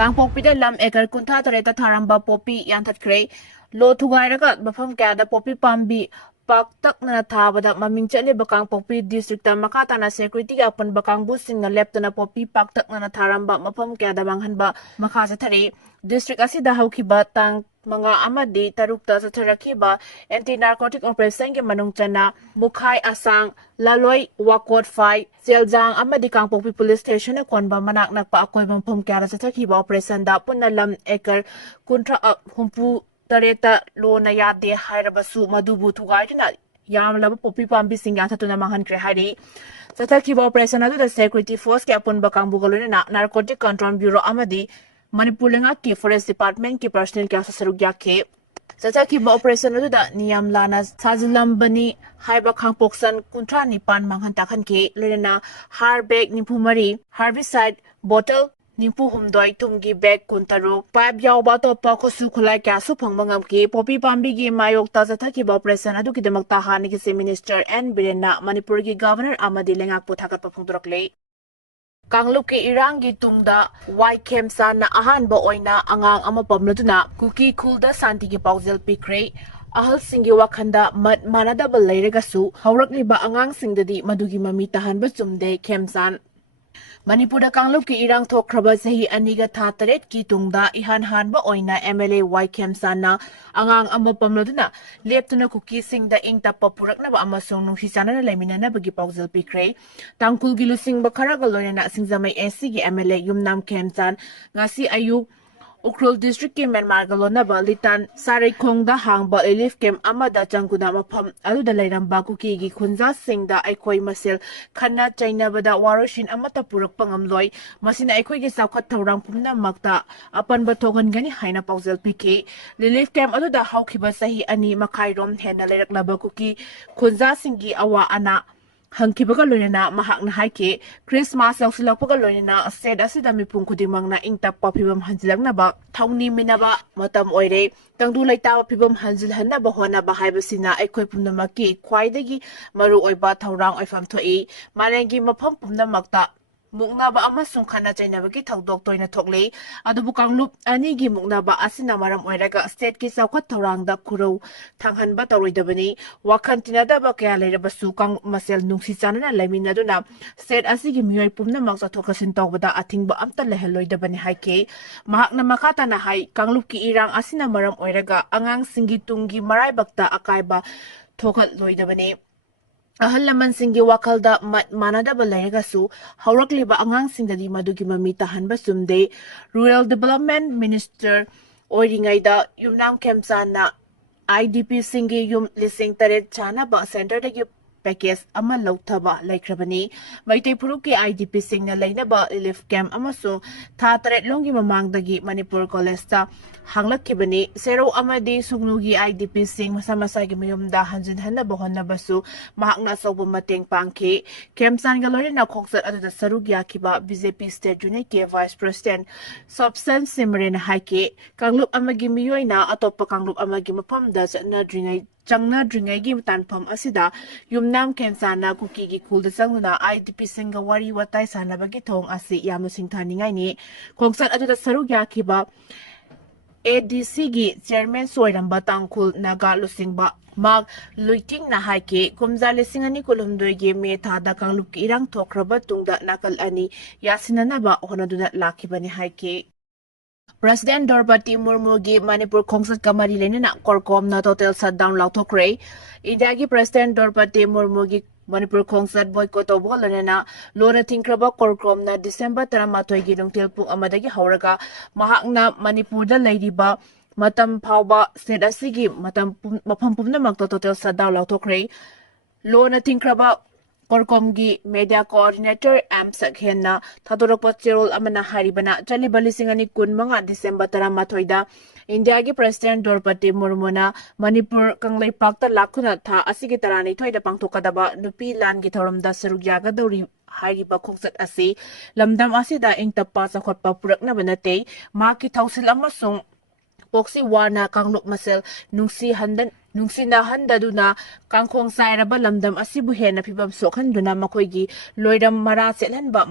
KANGPOKPI lam ekar kuntha tareta tharamba popi YANTHATKHRE lo thugairaga mafam kyada popi pambi paktak na thabada maming chaleba KANGPOKPI district makha tana security ga pun bakangbu singa leptana popi paktak na tharamba mafam kyada manghanba makha sathare district asida haukiba tang manga amadi tarukta satharakhiba anti narcotic operation ke manung chana mukhai asang laloi wakot fai seljang amadi KANGPOKPI police station na konba manak nakpa akoi bamphom kyara sathakhiba operation da punalam ekar kuntra humpu tareta lona yade hairabasu madubu thugaidina YAMLABA popi pambi Singga Ahanba Manghankhre hari sathakhiba operation adu da security force ke apun bakangbu galona narcotic control bureau amadi MANIPUR lenga ki forest department ki personnel kya sasaru gyakhe sathakhiba operation adu da niyam lana sajilambani haiba khangpoksan kuntra nipan manghan takhan ke lena har bag nimpu mari herbicide bottle nimpu humdoi tumgi bag kuntaru pipe yawba to pa ko su khulai kya su phangba ngam ke popi pambi gi mayok ta sathakhiba operation adu ki demakta hani ki se minister and birena manipur gi governor amadi lenga pu thakat pa phungdurakle Kanglup ke irangi tungda YOUKHRE na Ahanba Oina angang ama pamladuna Kuki kulda santi ki pauzil pikre ahal singi wakhanda mat manadaba leiragasu haurakliba angang singdadi madugi mami tahanba chumde Khemchand Manipur da Kanglup ki irang thokraba sahi aniga tha taret ki tungda Ahanba Oina MLA YOUKHRE na angang ama pamladuna leptuna Kuki Singda ingta papuraknaba amasung nunghisana na laiminana bagi pauzil pikre tangkul gilusing bakara galona singzamai SC gi MLA yumnam Khemchand ngasi ayuk Ukhrul district ke Myanmar galona balitan sarai khongda hangba relief camp amada changkuna mafam aluda lairamba Kuki gi khunja singda aikoi masel khanna chainabada waroshin amata purak pangamloi masina aikoi gi saukhat thorang pumna makta apan bathogan gani haina pauzal pike relief camp aluda haukhiba sahi ani makhairom hena lairaklaba Kuki khunja singi awa ana Hangkibaga loina mahak na haike Christmas ang silakpaga loina said asida mipung kudimang na ingtap pa pibam hanzilang na ba tawni minaba matam oire tangdulay tawa pibam hanzilhan na ba hona ba haibasina ay koy pumnamaki kwaidagi maru oy ba tawrang oy famtoi marengi mapam pumnamakta Muknaba amasung khana chainabagi thawdok toina thokle adubu Kanglup ani gi muknaba asina maram oiraga state ki saukhat thorangda khurau thanghanba tawroidabani wakhan tinadaba kya leirabasu kang masel nungsi chanana laiminaduna state asigi miyoi pumna maksa thokasin tawbada athingba amta leheloidabani haike mahakna makhata na hai Kanglup ki irang asina maram oiraga angang singi tungi marai bakta akaiba thokat loidabani ahal laman singi wakalda manadaba lairagasu haurakliba angang singdadi madugi mami tahanba sumde rural development minister oiringaida yumnam Khemchand na IDP singi yum lising taret chana ba center dagi package ama lauthaba laikhrabani maitai phuruk ki IDP singna lainaba relief camp amasu tha taret longi mamangdagi Manipur college ta hanglakibani sero amadi sugnugi IDP sing masamasa gi mayumda hanjin hanaba honnabasu mahakna sobu mateng pangki Khemchand galori na khoksat adada sarugya kiba BJP state unit ke vice president Sobsan Simren haike Kanglup amagi miyoina atopa Kanglup amagi mapamda na dringai changna dringai gi tanpham asida yumnam Khemchand na Kuki gi kulda changna IDP singa wari watai sanabagi thong asi yamu singthaningai ni khongsat aduda sarugya kiba ADC gi chairman soiramba tangkul naga lusingba mag luiting na haike kumza lisingani kulumdoi ge me thada Kanglup ki irang thokraba tungda nakal ani yasinanaba honaduna lakibani haike President Draupadi Murmu gi Manipur khongsat kamari lenina korkom na total shutdown LAOTHOKHRE India gi President Draupadi Murmu gi Manipur khongsat boycott obo lenina lora thingkraba korkom na December 13 gi nungtil pung amadagi hauraga mahakna Manipur da leiriba matam phawba state asigi matam mafam pumnamakta total shutdown LAOTHOKHRE lona thingkraba Korkom gi media coordinator M Sakhenna Thadorakpa Cherol amana haribana chaliba lisingani kunmanga December 13 da India gi President Draupadi Murmu na Manipur kanglai pakta lakhuna tha asigi tarani thoida pangthokadaba nupi lan gi thoramda sarugyaga dori hariba khongsat asi lamdam asida ingtappa chakhotpa purakna banate ma ki thausil amasung Poksi wana Kanglup masel nungsi na handaduna kangkhong sairaba lamdam asibu hena phibam sokhanduna makoigi loiram mara selhanba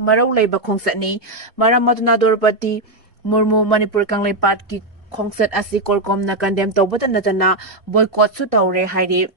marau leiba khongsani mara maduna Draupadi Murmu Manipur Kangleipat ki khongset asi korkom na condemn tawbata natana boycott su tawre hairi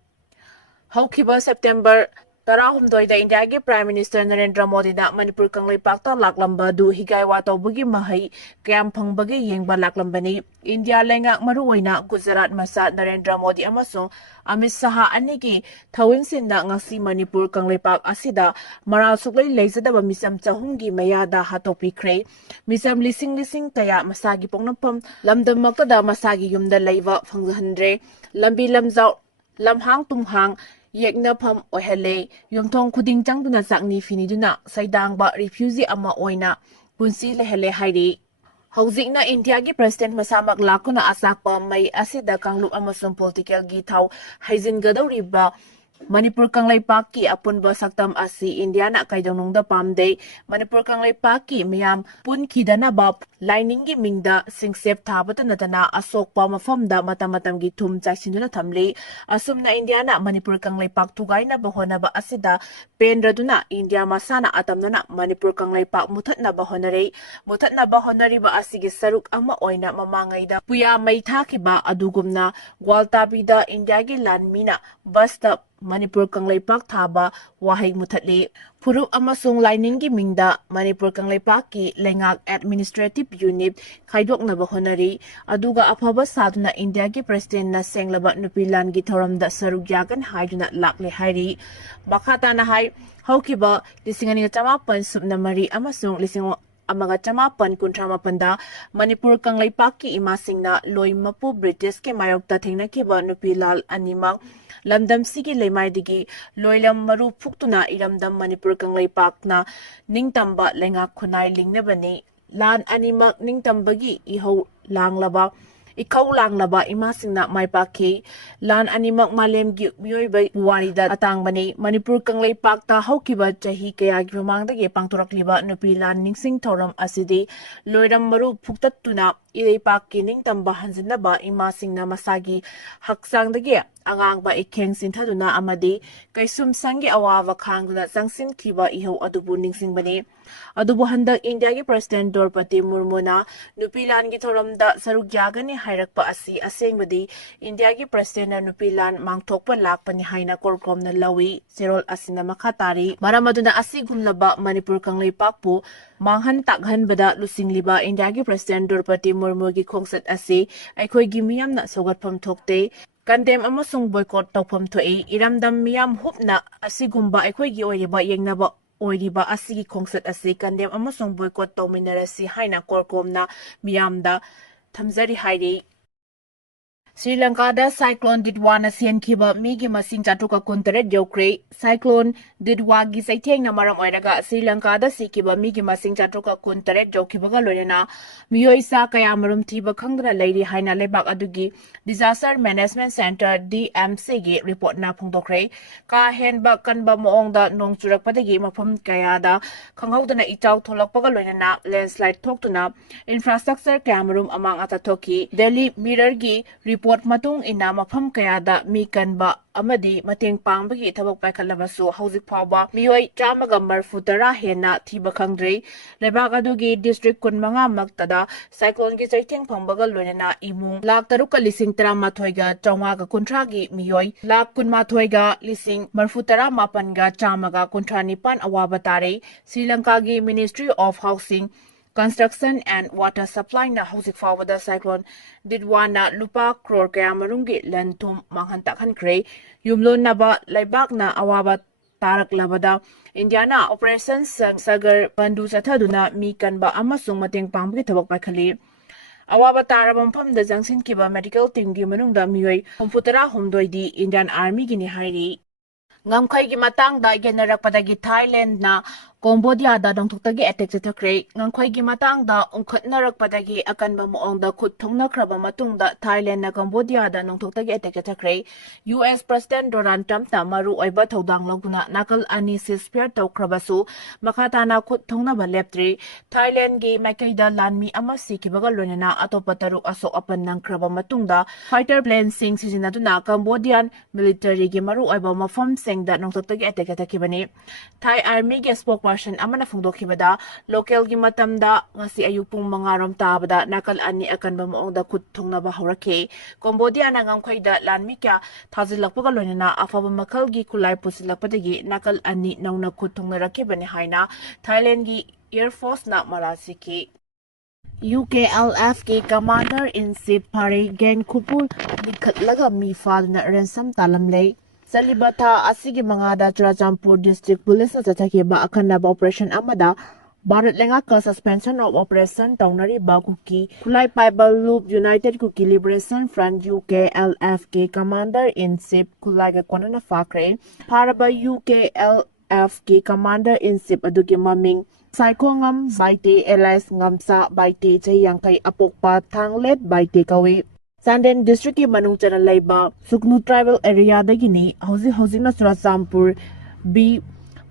Haukiba September Tarahumdoida India ki Prime Minister Narendra Modi da Manipur Kangleipak ta laklamba du higaiwa tawbagi mahai kayam phangbagi yengba laklambani India lengak maru oina Gujarat masa Narendra Modi amasung Amit Saha aniki thawin sinda ngasi Manipur Kangleipak asida maral suklai leizadaba misam chahumgi mayada hatopikre misam lising kaya masagi pongnapam lamdam maktada masagi yumda leiwa phanghandre lambi lamzau lamhang tumhang Yekna Pam Ohele, Yumtong Kuding Jangduna Sakni Finiduna, Saidangba refugee ama Oina, Punsi Lehele Haidi. Hauzikna India ki President Masamak Lakuna Asakpa May Asida Kanglu Amasum Political Gitau, Haizin Gadoriba, Manipur Kangleipak ki apunba saktam asi India na kaidonung da pamde Manipur Kangleipak ki miyam pun kidana bab lining gi mingda singsep thabata natana asok pa mafam da matamatam gi thum chaisinduna thamle asum na India na Manipur Kangleipak tugai na bahona ba asida pendraduna India masana atamna na Manipur Kangleipak muthatna bahonare muthatna bahonari ba asigi saruk ama oina mamangai da puya mai thakiba adugumna gwaltabida India gi lanmina basta Manipur Kangleipak thaba wahai muthatle Puruk amasung lining gi mingda Manipur Kangleipak ki lengak administrative unit khaidok na bahonari aduga aphaba saduna India ki president na senglaba nupilan gi thoram da saruk yagan haiduna lakle hairi bakhata na hai haukiba lisingani chama pan subna mari amasung lising amaga chama pan kuntra mapanda Manipur Kangleipak ki imasingna loimapu British ke mayokta thengna ki ba nupilal animak Lamdam sigi lemai digi loilam maru phuktuna iramdam Manipur Kangleipak na ningtamba lenga khunai lingnabani lan animak ningtambagi iho langlaba Ikau langlaba imasingna maipaki lan animak malem gi mioibai warida atangbani Manipur Kangleipak ta haukiba chahi kaya gi mamangdagi pangturakliba nupi lan ningsing thoram asidi loiram maru phuktattuna ileipak ki ningtamba hanjinaba imasingna masagi haksangdagi angangba ikheng sinthaduna amadi kaisum sangi awawa khangduna sangsin khiba iho adubu ningsingbani adubu handak India ki President Draupadi Murmu na nupilan gi thoramda saruk yagani hairakpa asi asengbadi India ki President na nupilan mangthokpa lakpani haina korkom na lawi serol asina makhatari maramaduna asigumlaba Manipur Kangleipak pu manghan takhanbada lusingliba India ki President Draupadi Murmu gi khongsat asi aikhoi gi miyamna sogatpham thokte Kandem amasung boycott tawpham thoi iramdam miyam hupna asigumba aikhoi gi oiriba yengnaba oiriba asigi khongsat asi kandem amasung boycott tawminarasi haina korkomna miyamda thamjari hairi Sri Lanka da cyclone Didwa na SIHANKHIBA migi masing chatuka kuntaret YOUKHRE cyclone Didwa gi saitheng na maram oiraga Sri Lanka da sikiba migi masing chatuka kuntaret YOUKHRE loina miyoi sa kaya marum thiba khangdra leiri haina lebak adugi Disaster Management Center DMC gi report na phongdokre ka henba kanba moongda nong churakpadagi mafam kaya da khanghaudana ichaw tholakpaga loina landslide thoktuna infrastructure kamarum amang atathoki Delhi Mirror gi report matung ina mafam kayada mi kanba amadi mateng pangbagi thabak paikhallabasu haujik phawba mioi chamaga marfutara hena thiba khangdre lebak adugi district kunmanga maktada cyclone gi chaitheng phangbaga loinana imung lak taruka lising tara mathoiga chawga kuntra gi mioi lak kun mathoiga lising marfutara mapanga chamaga kuntra nipan awaba tare Sri Lanka gi Ministry of Housing Construction and Water Supply na hauzik fawada cyclone Didwana lupa crore kaya marungi lantum manghantak hankre yumlon naba laibak na awaba tarak labada Indiana Operation Sagar Bandu Sathaduna mi kanba amasung mateng pangbagi thabak pakhali awaba tarabam phamda jangsin kiba medical team gi manungda mioi komputara homdoidi Indian Army gini hairi ngamkhai gi matangda generakpadagi Thailand na Cambodia da dongthoktagi attack chathakre ngangkhoi gi matangda ungkhatnarakpadagi akanba moongda khut thongnakraba matungda Thailand na Cambodia da dongthoktagi attack chathakre US President Donald Trump ta maru oiba thodang loguna nakal ani ceasefire tawkrabasu makhatana khut thongnaba leptre Thailand gi makaida lanmi ama sikibaga lonena atopa taruk asok apan nangkraba matungda fighter plane sing sizinaduna Cambodian military gi maru oiba mafam sengda dongthoktagi attack chathakibani Thai army gi spokesman person amana phongdokhibada local gi matamda ngasi ayuk pung mangarom tabada nakal ani akanba maongda khut thongnaba haurakhe Cambodia na ngamkhaida lanmi kya thajilakpaga loinana afaba makhal gi khulai pusilakpadagi nakal ani nauna khut thongnarakibani haina Thailand gi Air Force na marasiki UKLF के commander in chief PHARE gang खुपु निखतलगा मी फादना ransom talamlei Salibata asigi mangada Churachandpur district police chathakeba akhanaba operation amada Bharat lenga ka suspension of operation taunari ba Kuki Khulai Paibal Loop United Kuki Liberation Front UKLF के commander in chief Khulai ga konana fakre Pharaba UKLF के commander in chief adugi maming Cyclone Baite Elias Ngamsa Baite Chayangkai Apokpa Thanglet Baite Kawi Sanden District ki Manung Chana Laiba Suknu Tribal Area Dagini Housing na Churachandpur B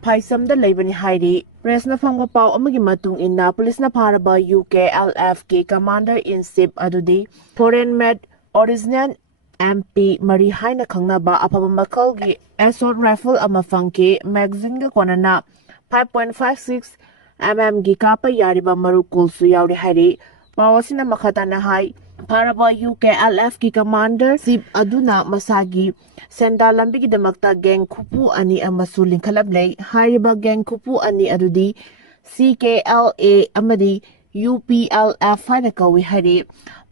Phaisam da Laibani Hairi Press na Fangwa Pau Amagi Matung Inna Police na Pharaba UKLF ki Commander in Chief Adudi Foreign Med Original MP Mari Haina Khangnaba Apaba Makal gi Assault Rifle ama fangke magazine ga konana 5.56 mm gi kapa yariba maru kulsu yauri hari pawasina makhatana hai Pharaba UKLF ki commander Sip aduna masagi senda lambi gi damakta gang khupu ani amasu linkalablei hariba gang khupu ani adudi CKLA amadi UPLF haina kawi hari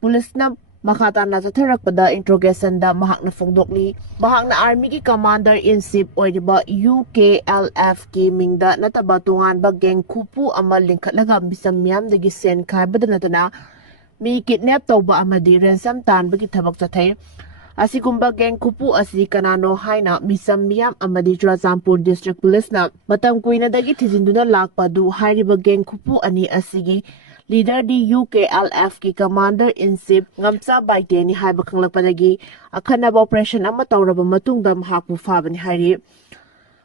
police na Makhatana Zatharakpada interrogation da Mahakna Fongdokli Mahakna Army ki Commander in Chief Oidiba UKLF ki Mingda Nataba Tungan ba Gang Khupu ama linkatlaga bisam miyam dagi sen khaibada natana mi kidnap tawba amadi ransom tan bagi thabak chathai Asigumba Gang Khupu asi kanano haina misam miyam amadi Churachandpur District Police na matam kuina dagi thijinduna lakpa du hairiba Gang Khupu ani asigi Leader di UKLF ki Commander in Chief Ngamsa Baite ni haiba khanglakpadagi akhanaba operation ama tawraba matungda mahakpu fabani hairi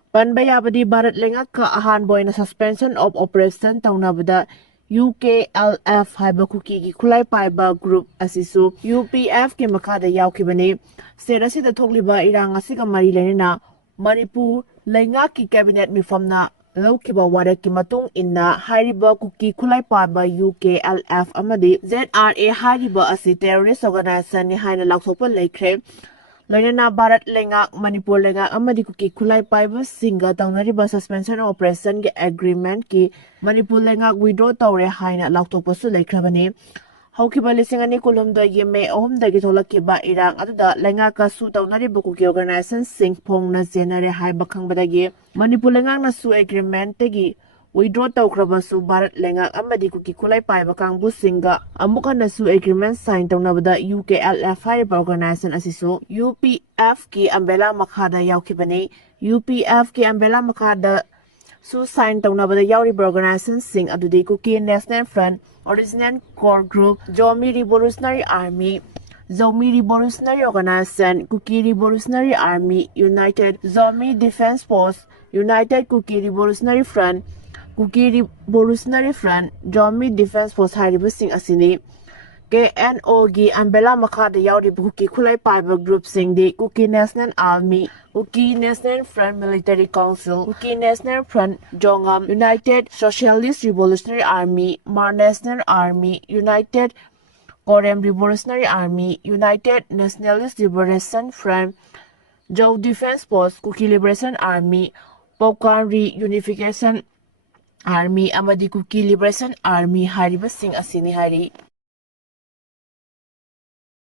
Panba yabadi Bharat lenga ka Ahanba Oina suspension of operation tawnabada UKLF haiba Kuki gi khulai paiba group asisu UPF ki makhada yaukhibani serasida thokliba irang asiga mari lenina Manipur lenga ki cabinet mifamna LAOTHOKHRE warak ki matung inna hariba Kuki khulai paiba UKLF amadi ZRA hariba asi terrorist organization ni haina laukthokpa laikhre loinana Bharat lenga Manipur lenga amadi Kuki khulai paiba singa taunariba suspension operation ge agreement ki Manipur lenga withdraw tawre haina laukthokpa su laikhrabani Haukiba lisingani kulumda yeme ohumdagi tholakkiba irang aduda lenga ka su taunariba Kuki organization singphong na jenare haiba khangbadagi Manipur lenga na su agreement tegi withdraw tawkraba su Bharat lenga amadi Kuki khulai paiba kangbu singa amuka na su agreement sign tawnabada UKLF haiba organization asisu UPF ki ambela makhada yaukhibani UPF ki ambela makhada su sign tawnabada yauri organization sing adudi Kuki National Front Original Core Group Zomi Revolutionary Army Zomi Revolutionary Organization Kuki Revolutionary Army United Zomi Defense Force United Kuki Revolutionary Front Kuki Revolutionary Front Zomi Defense Force hariba sing asini KNO gi ambela makhada yauri Kuki khulai paiba group sing di Kuki National Army Kuki National Front Military Council Kuki National Front Jongam United Socialist Revolutionary Army Mar National Army United Korean Revolutionary Army United Nationalist Liberation Front Joe Defense Force Kuki Liberation Army Pokan Reunification Army amadi Kuki Liberation Army hariba sing asini hari